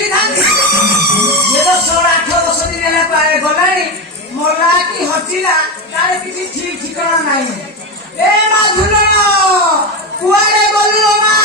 ये तो 16-18 दिन है पाए गलानी मोला की हचिला तारे किसी ठीक ठिकाना नहीं ए माधुलो कुआरे बोलो मां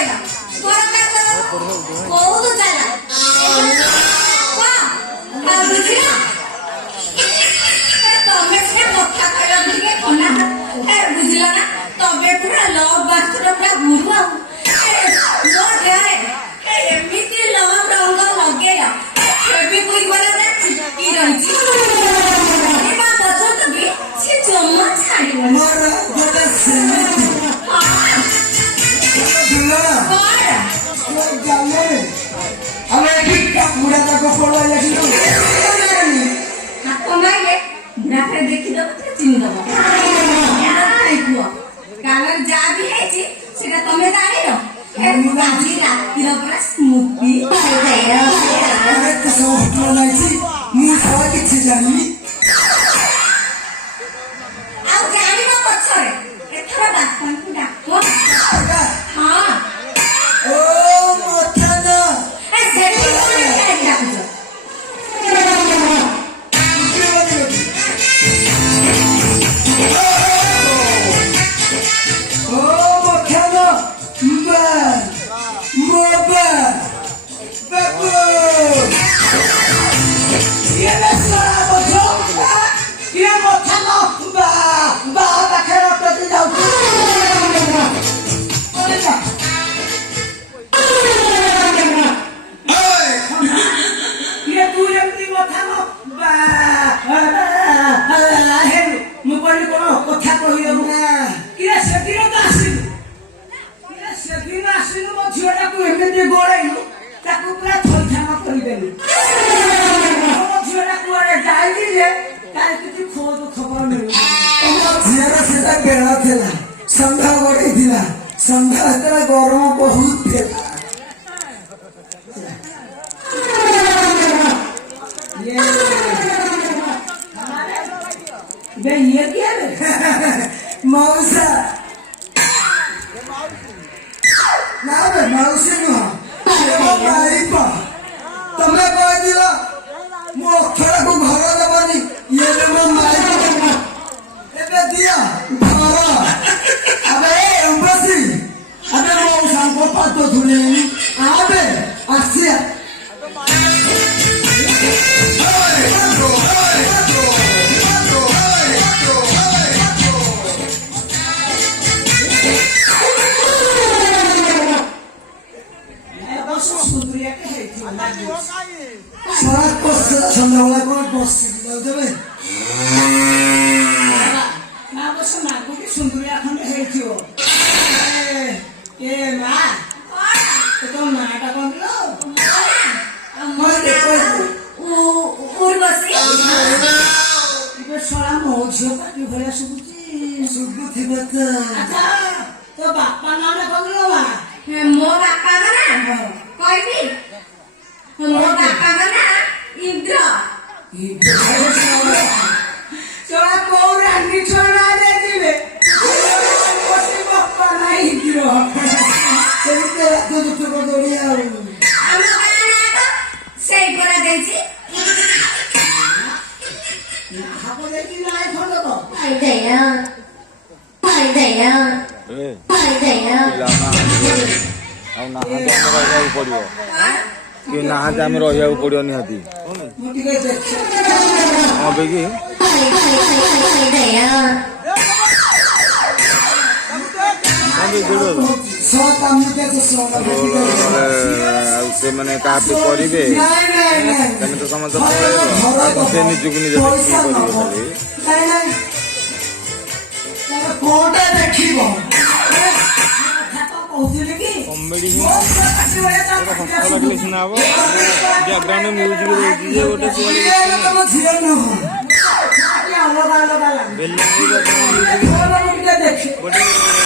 गरम बहुत ये क्या मौसा ना बे मौसी नुह तमें कह दिल मो अक्षर को घर देवनी ये मो माई एबे दिया घर अबे एम्बासी अबे मौसा को पातो धुले अबे आसिया संध्यावाला कोण बस देवे ना बस मागो की सुंदरिया खंड हेथियो ए मा तो नाटा कोन लो मोर देखो उर्वशी इबे सोला मोझियो पाटी भलिया सुबुची थिबे त अच्छा तो बापा नाम कोन लो मा मो बापा ना कहबी मो बापा ना इंद्र चला पौराणिक छोड़ा दे दिले कोसी बापा ना इंद्र सेते तो तो दोड़िया हम ना सेई करा देछि हापो देछि नाय खंड को आई देया ଆଉ ନାହାନ୍ତି ଆମେ ରହିବାକୁ ପଡ଼ିବ କି ନାହାନ୍ତି ଆମେ ରହିବାକୁ ପଡ଼ିବ ନିହାତି। କି ଆଉ ସେମାନେ କାହାକୁ କରିବେ ତମେ ତ ସମସ୍ତେ ପଳେଇବ ସେ ନିଜକୁ ନିଜେ କରିବ ଖାଲି କୋଉଟା ଦେଖିବ କମେଡି ହସ ଲାଗିଲେ ସିନା ହବ ବ୍ୟାକଗ୍ରାଉଣ୍ଡ ମ୍ୟୁଜିକ ରହୁଛି ଯେ ଗୋଟେ ଝିଅ ନୁହଁ ଅଲଗା ଅଲଗା ବେଲୁନ ଦେଖି ଗୋଟେ